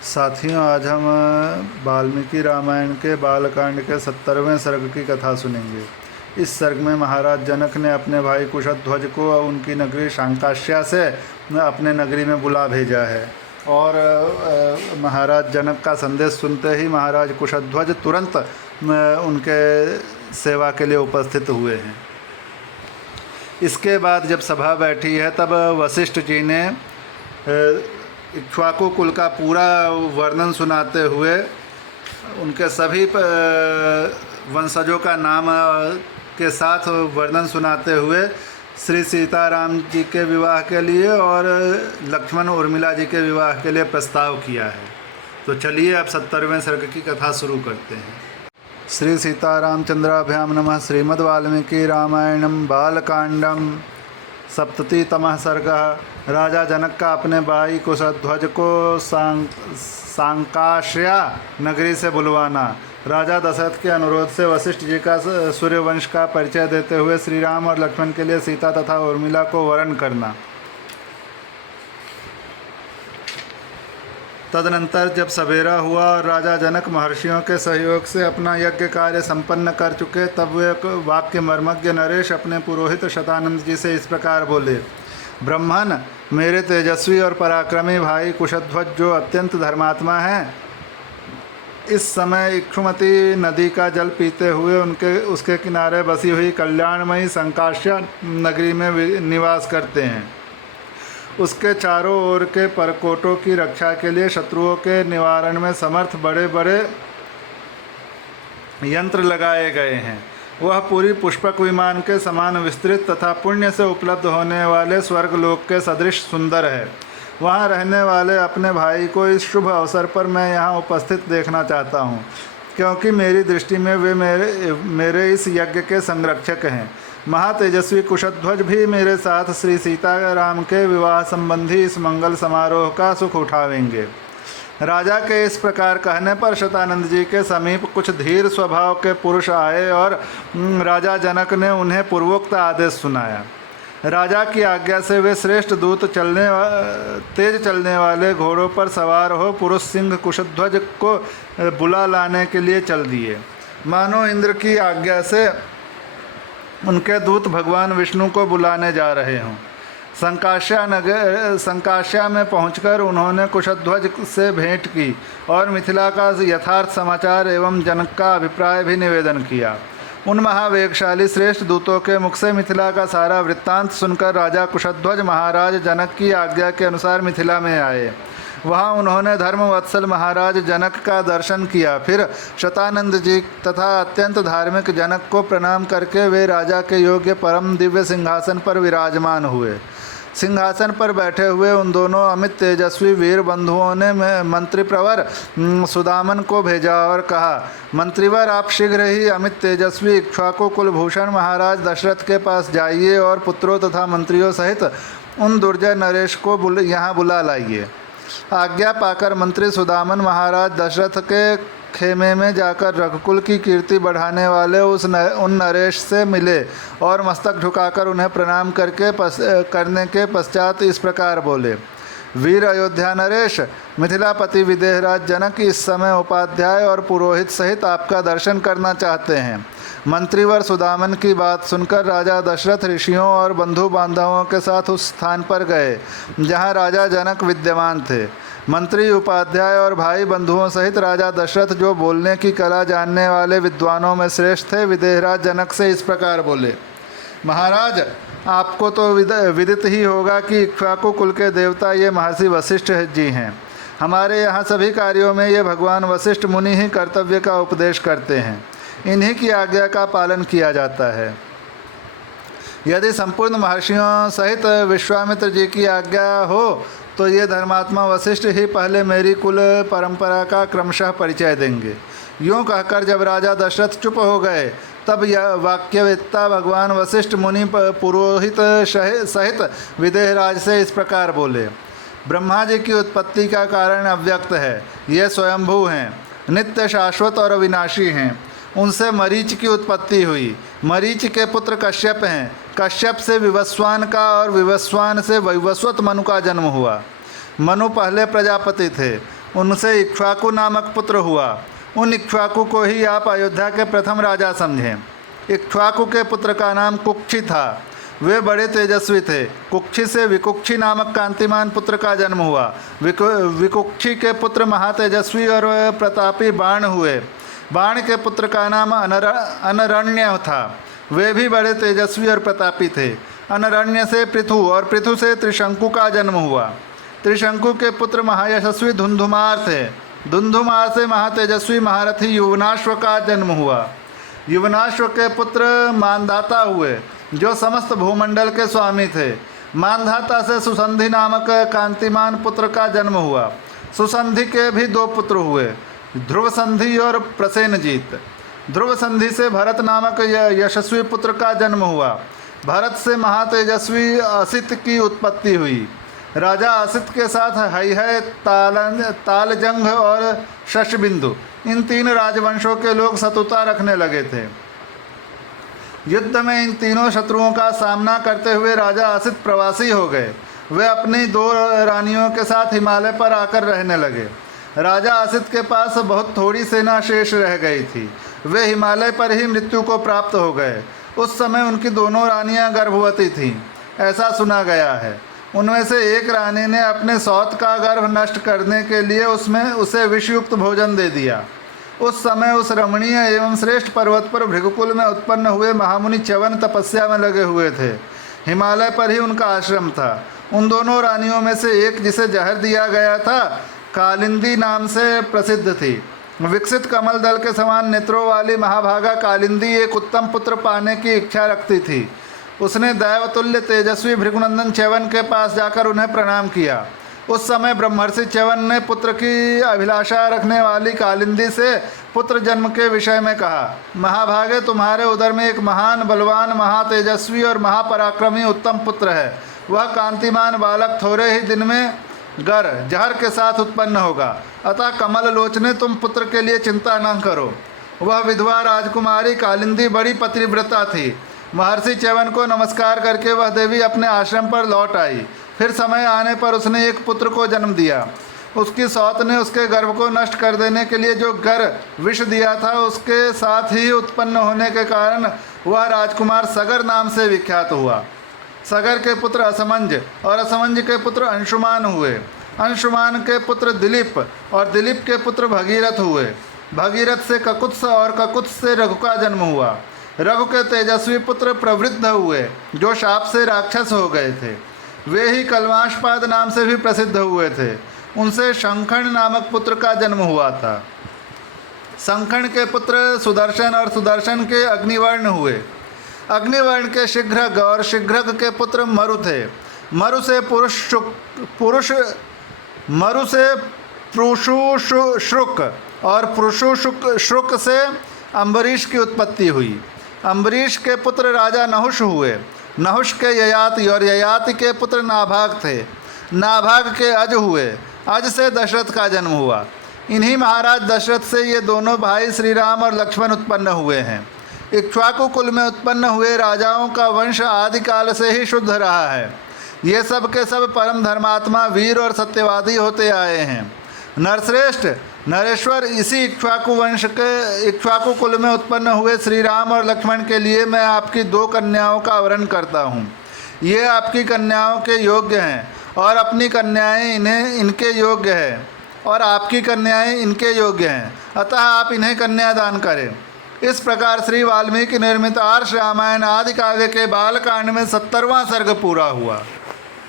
साथियों, आज हम वाल्मीकि रामायण के बालकांड के 70वें सर्ग की कथा सुनेंगे। इस सर्ग में महाराज जनक ने अपने भाई कुशध्वज को उनकी नगरी शंकाश्या से अपने नगरी में बुला भेजा है और महाराज जनक का संदेश सुनते ही महाराज कुशध्वज तुरंत उनके सेवा के लिए उपस्थित हुए हैं। इसके बाद जब सभा बैठी है तब वशिष्ठ जी ने इक्ष्वाकु कुल का पूरा वर्णन सुनाते हुए उनके सभी वंशजों का नाम के साथ वर्णन सुनाते हुए श्री सीताराम जी के विवाह के लिए और लक्ष्मण उर्मिला जी के विवाह के लिए प्रस्ताव किया है। तो चलिए अब 70वें सर्ग की कथा शुरू करते हैं। श्री सीतारामचंद्राभ्याम नमः। श्रीमद् वाल्मीकि रामायणम बालकांडम 70तमः सर्गः। राजा जनक का अपने भाई कुशध्वज को सांकाश्या नगरी से बुलवाना। राजा दशरथ के अनुरोध से वशिष्ठ जी का सूर्यवंश का परिचय देते हुए श्री राम और लक्ष्मण के लिए सीता तथा उर्मिला को वरण करना। तदनंतर जब सवेरा हुआ और राजा जनक महर्षियों के सहयोग से अपना यज्ञ कार्य संपन्न कर चुके, तब वे वाक्य मर्मज्ञ नरेश अपने पुरोहित शतानंद जी से इस प्रकार बोले। ब्रह्मन, मेरे तेजस्वी और पराक्रमी भाई कुशध्वज जो अत्यंत धर्मात्मा हैं, इस समय इक्षुमती नदी का जल पीते हुए उसके किनारे बसी हुई कल्याणमयी संकाश्या नगरी में निवास करते हैं। उसके चारों ओर के परकोटों की रक्षा के लिए शत्रुओं के निवारण में समर्थ बड़े बड़े यंत्र लगाए गए हैं। वह पूरी पुष्पक विमान के समान विस्तृत तथा पुण्य से उपलब्ध होने वाले स्वर्गलोक के सदृश सुंदर है। वहाँ रहने वाले अपने भाई को इस शुभ अवसर पर मैं यहाँ उपस्थित देखना चाहता हूँ, क्योंकि मेरी दृष्टि में वे मेरे इस यज्ञ के संरक्षक हैं। महातेजस्वी कुशध्वज भी मेरे साथ श्री सीताराम के विवाह संबंधी इस मंगल समारोह का सुख उठावेंगे। राजा के इस प्रकार कहने पर शतानंद जी के समीप कुछ धीर स्वभाव के पुरुष आए और राजा जनक ने उन्हें पूर्वोक्त आदेश सुनाया। राजा की आज्ञा से वे श्रेष्ठ दूत तेज चलने वाले घोड़ों पर सवार हो पुरुष सिंह कुशध्वज को बुला लाने के लिए चल दिए। मानो इंद्र की आज्ञा से उनके दूत भगवान विष्णु को बुलाने जा रहे हों। संकाश्या में पहुंचकर उन्होंने कुशध्वज से भेंट की और मिथिला का यथार्थ समाचार एवं जनक का अभिप्राय भी निवेदन किया। उन महावेगशाली श्रेष्ठ दूतों के मुख से मिथिला का सारा वृत्तांत सुनकर राजा कुशध्वज महाराज जनक की आज्ञा के अनुसार मिथिला में आए। वहाँ उन्होंने धर्मवत्सल महाराज जनक का दर्शन किया। फिर शतानंद जी तथा अत्यंत धार्मिक जनक को प्रणाम करके वे राजा के योग्य परम दिव्य सिंहासन पर विराजमान हुए। सिंहासन पर बैठे हुए उन दोनों अमित तेजस्वी वीर बंधुओं ने मंत्री प्रवर सुदामन को भेजा और कहा, मंत्रीवर, आप शीघ्र ही अमित तेजस्वी इक्ष्वाकु कुलभूषण महाराज दशरथ के पास जाइए और पुत्रों तथा मंत्रियों सहित उन दुर्जय नरेश को यहाँ बुला लाइए। आज्ञा पाकर मंत्री सुदामन महाराज दशरथ के खेमे में जाकर रघुकुल की कीर्ति बढ़ाने वाले उन नरेश से मिले और मस्तक झुकाकर उन्हें प्रणाम करने के पश्चात इस प्रकार बोले। वीर अयोध्या नरेश, मिथिलापति विदेहराज जनक इस समय उपाध्याय और पुरोहित सहित आपका दर्शन करना चाहते हैं। मंत्रीवर सुदामन की बात सुनकर राजा दशरथ ऋषियों और बंधु बांधवों के साथ उस स्थान पर गए जहाँ राजा जनक विद्यमान थे। मंत्री, उपाध्याय और भाई बंधुओं सहित राजा दशरथ, जो बोलने की कला जानने वाले विद्वानों में श्रेष्ठ थे, विदेहराज जनक से इस प्रकार बोले। महाराज, आपको तो विदित ही होगा कि इक्ष्वाकु कुल के देवता ये महर्षि वशिष्ठ जी हैं। हमारे यहाँ सभी कार्यों में ये भगवान वशिष्ठ मुनि ही कर्तव्य का उपदेश करते हैं। इन्हीं की आज्ञा का पालन किया जाता है। यदि संपूर्ण महर्षियों सहित विश्वामित्र जी की आज्ञा हो तो ये धर्मात्मा वशिष्ठ ही पहले मेरी कुल परंपरा का क्रमशः परिचय देंगे। यूँ कहकर जब राजा दशरथ चुप हो गए तब यह वाक्यवेत्ता भगवान वशिष्ठ मुनि पुरोहित सहित विदेहराज से इस प्रकार बोले। ब्रह्मा जी की उत्पत्ति का कारण अव्यक्त है। ये स्वयंभू हैं, नित्य शाश्वत और अविनाशी हैं। उनसे मरीच की उत्पत्ति हुई। मरीच के पुत्र कश्यप हैं। कश्यप से विवस्वान का और विवस्वान से वैवस्वत मनु का जन्म हुआ। मनु पहले प्रजापति थे। उनसे इक्ष्वाकु नामक पुत्र हुआ। उन इक्ष्वाकु को ही आप अयोध्या के प्रथम राजा समझें। इक्ष्वाकु के पुत्र का नाम कुक्षी था। वे बड़े तेजस्वी थे। कुक्षी से विकुक्षी नामक कांतिमान पुत्र का जन्म हुआ। विकुक्षी के पुत्र महातेजस्वी और प्रतापी बाण हुए। बाण के पुत्र का नाम अनरण्य था। वे भी बड़े तेजस्वी और प्रतापी थे। अनरण्य से पृथु और पृथु से त्रिशंकु का जन्म हुआ। त्रिशंकु के पुत्र महायशस्वी धुंधुमार थे। धुंधुमार से महातेजस्वी महारथी युवनाश्व का जन्म हुआ। युवनाश्व के पुत्र मानधाता हुए, जो समस्त भूमंडल के स्वामी थे। मानधाता से सुसंधि नामक कांतिमान पुत्र का जन्म हुआ। सुसंधि के भी 2 पुत्र हुए, ध्रुव संधि और प्रसेनजीत। ध्रुव संधि से भरत नामक यशस्वी पुत्र का जन्म हुआ। भरत से महातेजस्वी असित की उत्पत्ति हुई। राजा असित के साथ हयहय, तालजंग और शशबिंदु, इन 3 राजवंशों के लोग शत्रुता रखने लगे थे। युद्ध में इन तीनों शत्रुओं का सामना करते हुए राजा असित प्रवासी हो गए। वे अपनी 2 रानियों के साथ हिमालय पर आकर रहने लगे। राजा असित के पास बहुत थोड़ी सेना शेष रह गई थी। वे हिमालय पर ही मृत्यु को प्राप्त हो गए। उस समय उनकी दोनों रानियां गर्भवती थीं, ऐसा सुना गया है। उनमें से एक रानी ने अपने सौत का गर्भ नष्ट करने के लिए उसे विषयुक्त भोजन दे दिया। उस समय उस रमणीय एवं श्रेष्ठ पर्वत पर भृगुकुल में उत्पन्न हुए महामुनि च्यवन तपस्या में लगे हुए थे। हिमालय पर ही उनका आश्रम था। उन दोनों रानियों में से एक, जिसे जहर दिया गया था, कालिंदी नाम से प्रसिद्ध थी। विकसित कमल दल के समान नेत्रों वाली महाभागा कालिंदी एक उत्तम पुत्र पाने की इच्छा रखती थी। उसने दैवतुल्य तेजस्वी भृगुनंदन च्यवन के पास जाकर उन्हें प्रणाम किया। उस समय ब्रह्मर्षि च्यवन ने पुत्र की अभिलाषा रखने वाली कालिंदी से पुत्र जन्म के विषय में कहा, महाभागे, तुम्हारे उदर में एक महान, बलवान, महातेजस्वी और महापराक्रमी उत्तम पुत्र है। वह कांतिमान बालक थोड़े ही दिन में जहर के साथ उत्पन्न होगा। अतः कमल लोचने, तुम पुत्र के लिए चिंता न करो। वह विधवा राजकुमारी कालिंदी बड़ी पतिव्रता थी। महर्षि च्यवन को नमस्कार करके वह देवी अपने आश्रम पर लौट आई। फिर समय आने पर उसने एक पुत्र को जन्म दिया। उसकी सौत ने उसके गर्भ को नष्ट कर देने के लिए जो विष दिया था, उसके साथ ही उत्पन्न होने के कारण वह राजकुमार सगर नाम से विख्यात हुआ। सगर के पुत्र असमंज और असमंज के पुत्र अंशुमान हुए। अंशुमान के पुत्र दिलीप और दिलीप के पुत्र भगीरथ हुए। भगीरथ से ककुत्स और ककुत्स से रघु का जन्म हुआ। रघु के तेजस्वी पुत्र प्रवृद्ध हुए, जो शाप से राक्षस हो गए थे। वे ही कल्माशपाद नाम से भी प्रसिद्ध हुए थे। उनसे शंखण नामक पुत्र का जन्म हुआ था। शंखण के पुत्र सुदर्शन और सुदर्शन के अग्निवर्ण हुए। अग्निवर्ण के शीघ्रग और शीघ्रग के पुत्र मरु थे। मरु से पुरुषुश्रुक और पुरुषुश्रुक से अम्बरीश की उत्पत्ति हुई। अम्बरीश के पुत्र राजा नहुष हुए। नहुष के ययाति और ययाति के पुत्र नाभाग थे। नाभाग के अज हुए। अज से दशरथ का जन्म हुआ। इन्हीं महाराज दशरथ से ये दोनों भाई श्री राम और लक्ष्मण उत्पन्न हुए हैं। इक्ष्वाकु कुल में उत्पन्न हुए राजाओं का वंश आदिकाल से ही शुद्ध रहा है। ये सब के सब परम धर्मात्मा, वीर और सत्यवादी होते आए हैं। नरश्रेष्ठ नरेश्वर, इसी इक्ष्वाकु वंश के इक्ष्वाकु कुल में उत्पन्न हुए श्री राम और लक्ष्मण के लिए मैं आपकी 2 कन्याओं का वरण करता हूँ। ये आपकी कन्याओं के योग्य हैं और अपनी कन्याएं इनके योग्य हैं और आपकी कन्याएं इनके योग्य हैं। अतः आप इन्हें कन्यादान करें। इस प्रकार श्री वाल्मीकि निर्मित आर्ष रामायण आदि काव्य के बालकांड में 70वां सर्ग पूरा हुआ।